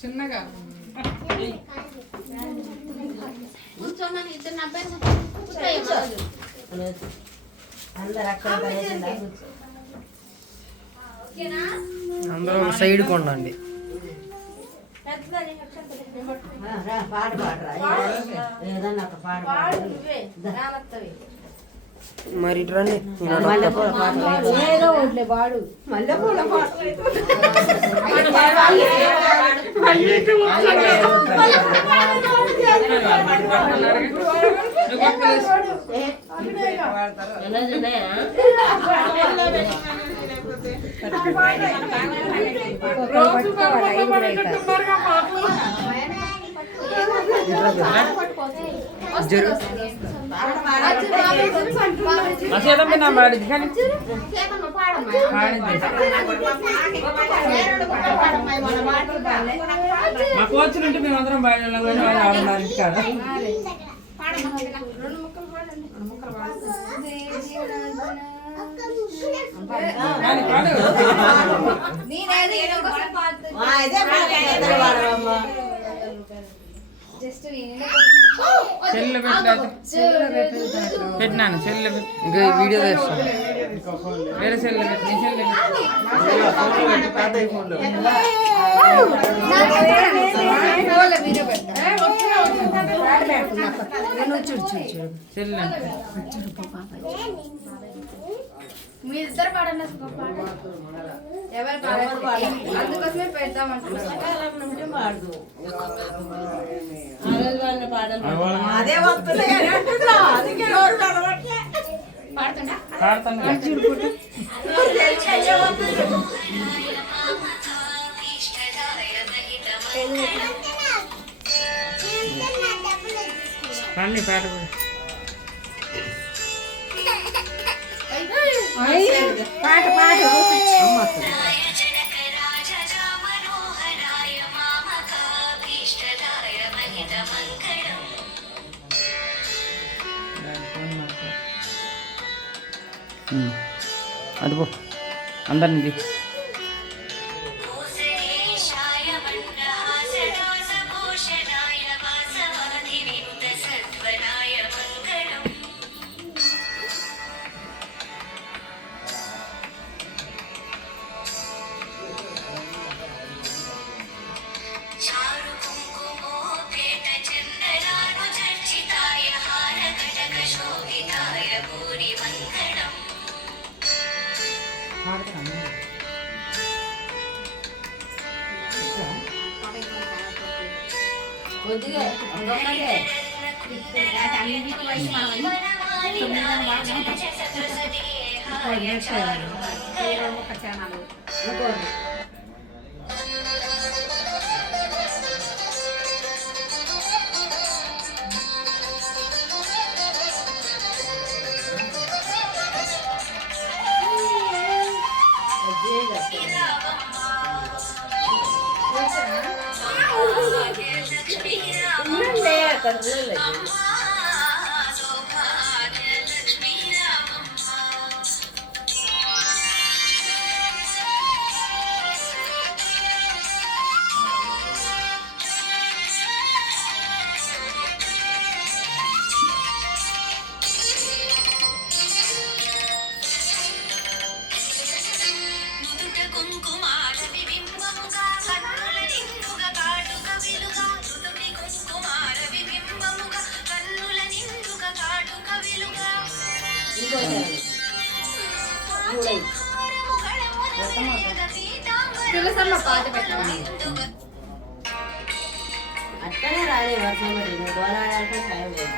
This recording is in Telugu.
చిన్నగా అందరూ ఒక సైడ్ కొండండి. పాట పాడరా ఏదన్నా ఒక పాట మరి ఇటు రండి. మల్లెపూల పాట ఏదో ఉంటే పాడు. మల్లెపూల పాట మా కోచ్లుంటే మేమందరం బయట కాదు. చెల్లు పెట్టినాను చెల్లు ఇంకా వీడియో చేస్తాను. వేరే చెల్లు పెట్టి చెల్లు చెల్లు మీ ఇద్దరు పాడండి ఎవరు అందుకోసమే పెడతామంటున్నారు. అదే వస్తున్నాయి రండి పాట కూడా పాట పాట అదిపో అందరినీ అందుకోసం మా పాట పెట్టాను. అట్టనే రాలే వర్షం పడి నువ్వు గోలాడాలంటే సాయం లేదు.